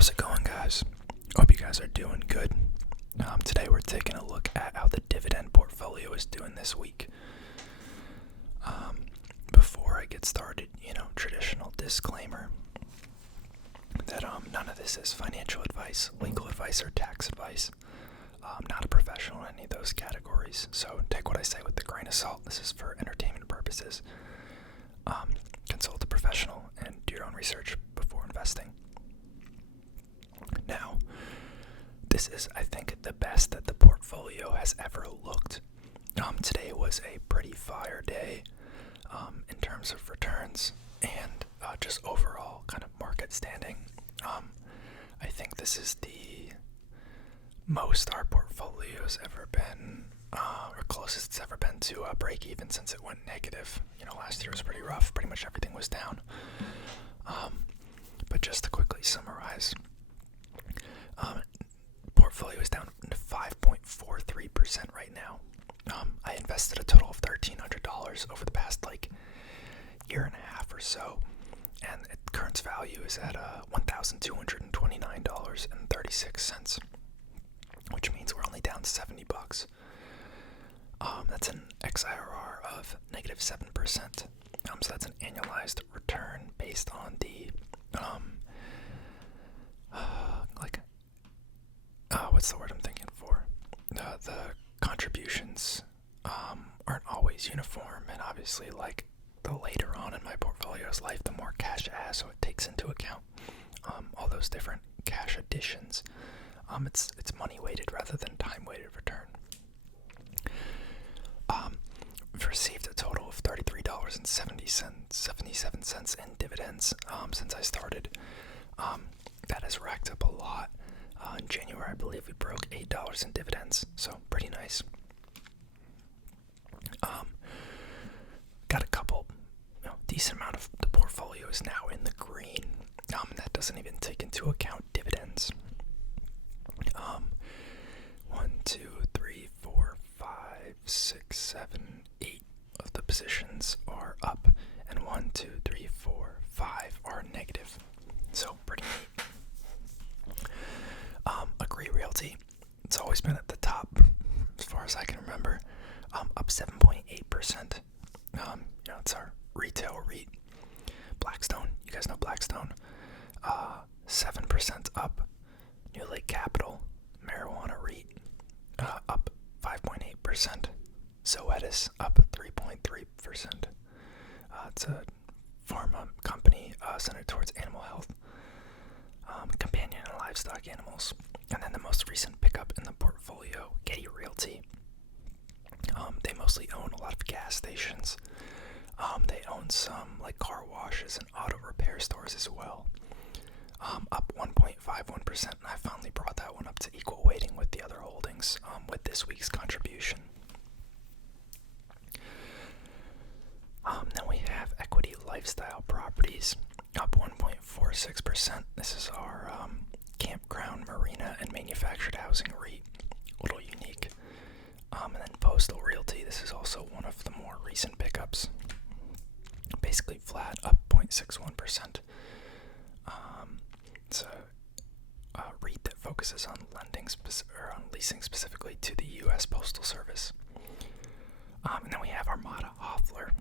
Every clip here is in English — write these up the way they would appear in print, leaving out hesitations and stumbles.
How's it going, guys? Hope you guys are doing good. Today we're taking a look at how the dividend portfolio is doing this week. Before I get started, traditional disclaimer that none of this is financial advice, legal advice, or tax advice. I'm not a professional in any of those categories, so take what I say with a grain of salt. This is for entertainment purposes. Consult a professional and do your own research before investing. Now, this is, I think, the best that the portfolio has ever looked. Today was a pretty fire day in terms of returns and just overall kind of market standing. I think this is the most our portfolio's ever been, or closest it's ever been to break even since it went negative. Last year was pretty rough. Pretty much everything was down. But just to quickly summarize, portfolio is down to 5.43% right now. I invested a total of $1,300 over the past year and a half or so, and the current value is at $1,229.36, which means we're only down $70. That's an XIRR of -7%. So that's an annualized return based on the what's the word I'm thinking for? The contributions aren't always uniform, and obviously, the later on in my portfolio's life, the more cash it has, so it takes into account all those different cash additions. It's money weighted rather than time weighted return. We've received a total of $33.77 in dividends since I started. That has racked up a lot. In January, I believe we broke $8 in dividends, so pretty nice. Got a couple, decent amount of the portfolio is now in the green. That doesn't even take into account dividends. 1, 2, 3, 4, 5, 6, 7, 8 of the positions are up, and 1, 2, 3, 4, 5 are negative. So pretty neat. Agree Realty, it's always been at the top as far as I can remember. Up 7.8%. It's our retail REIT. Blackstone, you guys know Blackstone. 7% up. New Lake Capital, marijuana REIT, up 5.8%. Zoetis up 3.3%. It's a pharma company centered towards animal health, companion and livestock animals. And then the most recent pickup in the portfolio, Getty Realty. They mostly own a lot of gas stations. They own some car washes and auto repair stores as well. Up 1.51%, and I finally brought that one up to equal weighting with the other holdings with this week's contribution. Then we have Equity Lifestyle Properties, up 1.46%. This is our campground, marina, and manufactured housing REIT. A little unique. And then Postal Realty, this is also one of the more recent pickups. Basically flat, up 0.61%. It's a REIT that focuses on on leasing specifically to the U.S. Postal Service. And then we have Armada Hoffler.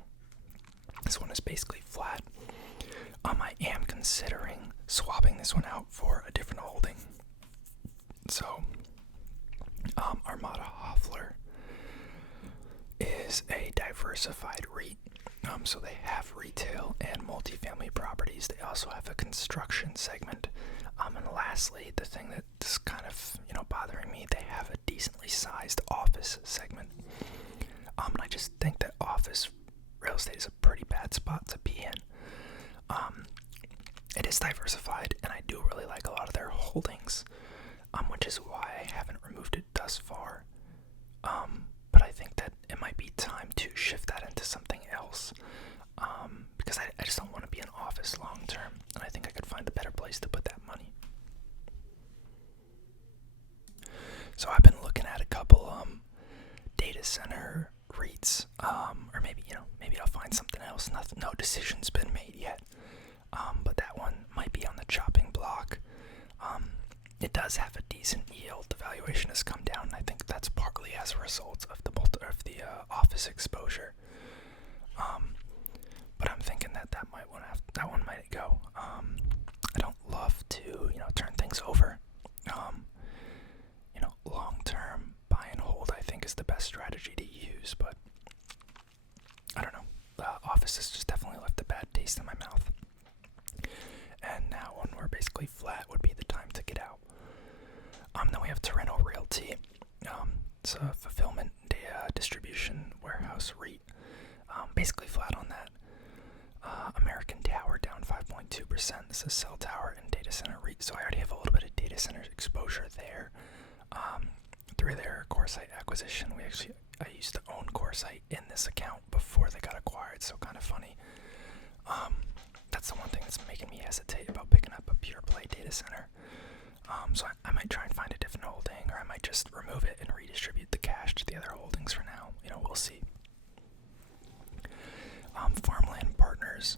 This one is basically flat. I am considering swapping this one out for a different holding. So, Armada Hoffler is a diversified REIT. So they have retail and multifamily properties. They also have a construction segment. And lastly, the thing that's kind of, bothering me, they have a decently sized office segment. And I just think that office real estate is a pretty bad spot to be in. It is diversified, and I do really like a lot of their holdings, which is why I haven't removed it thus far. But I think that it might be time to shift that into something else, because I just don't want to be in office long term, and I think I could find a better place to put that money. So I've been looking at a couple data center REITs, or maybe I'll find something else. No decision's been made yet, but that one might be on the chopping block. it does have a decent yield. The valuation has come down, and I think that's partly as a result of the office exposure. But I'm thinking that that one might go. I don't love to turn things over. Long term buy and hold I think is the best strategy to use, but I don't know. Office has just definitely left a bad taste in my mouth. And now when we're basically flat would be the time to get out. Then we have Torrento Realty. It's a fulfillment distribution warehouse REIT. Basically flat on that. American Tower down 5.2%. This is cell tower and data center REIT. So I already have a little bit of data center exposure there. Through their CoreSite acquisition, I used to own CoreSite in this account before they got acquired, so kind of funny. That's the one thing that's making me hesitate about picking up a pure play data center. So I might try and find a different holding, or I might just remove it and redistribute the cash to the other holdings for now. We'll see. Farmland Partners,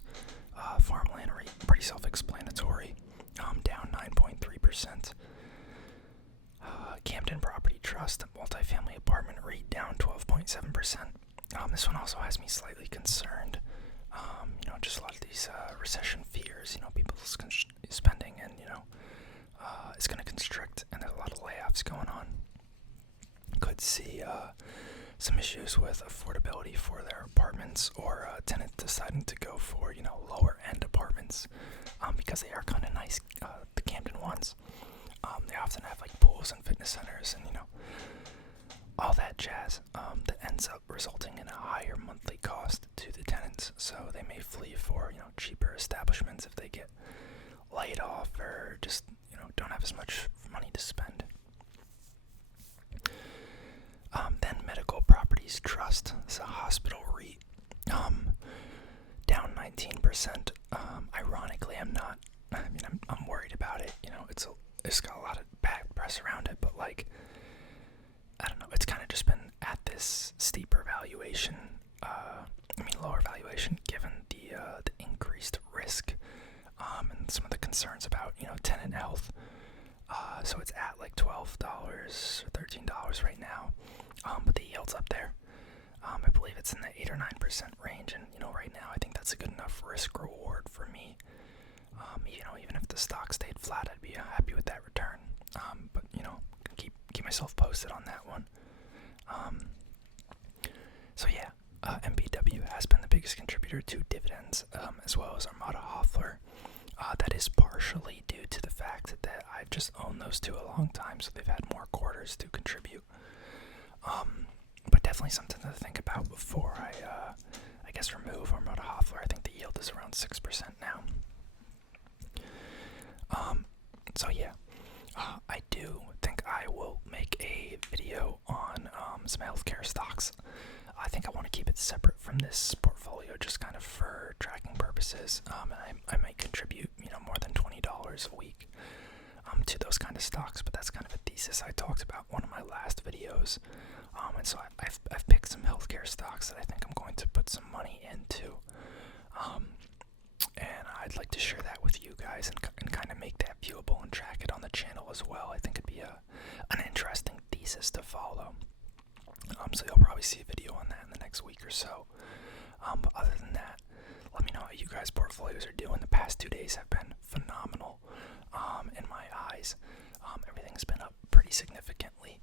Farmland REIT, pretty self-explanatory. Down 9.3%. Camden Property Trust, multifamily apartment REIT, down 12.7%. This one also has me slightly concerned. Just a lot of these recession fears. People's spending, and it's going to constrict, and there's a lot of layoffs going on. Could see some issues with affordability for their apartments, or tenants deciding to go for lower end apartments, because they are kind of nice. The Camden ones. They often have like pools and fitness centers and all that jazz that ends up resulting in a higher monthly cost to the tenants. So they may flee for cheaper establishments if they get laid off or just don't have as much money to spend. Then Medical Properties Trust, it's a hospital REIT, down 19%. Ironically, I'm worried about it. It's got a lot of bad press around it, but I don't know, it's kind of just been at this steeper valuation, lower valuation, given the increased risk, and some of the concerns about, tenant health. So it's at like $12 or $13 right now, but the yield's up there. I believe it's in the 8 or 9% range, and right now I think that's a good enough risk reward for me. Even if the stock stayed flat, I'd be happy with that return. But keep myself posted on that one. So yeah, MBW has been the biggest contributor to dividends, as well as Armada Hoffler. That is partially due to the fact that I've just owned those two a long time, so they've had more quarters to contribute. But definitely something to think about before I remove Armada Hoffler. I think the yield is around 6% now. So yeah, I do think I will make a video on some healthcare stocks. I think I want to keep it separate from this portfolio, just kind of for tracking purposes. And I might contribute, more than $20 a week to those kind of stocks. But that's kind of a thesis I talked about in one of my last videos. And so I've picked some healthcare stocks that I think I'm going to put some money into. And I'd like to share that with you guys and kind of make that viewable and track it on the channel as well. I think it'd be an interesting thesis to follow. So you'll probably see a video on that in the next week or so. But other than that, let me know how you guys' portfolios are doing. The past 2 days have been phenomenal in my eyes. Everything's been up pretty significantly.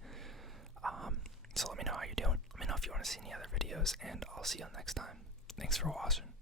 So let me know how you're doing. Let me know if you want to see any other videos, and I'll see you next time. Thanks for watching.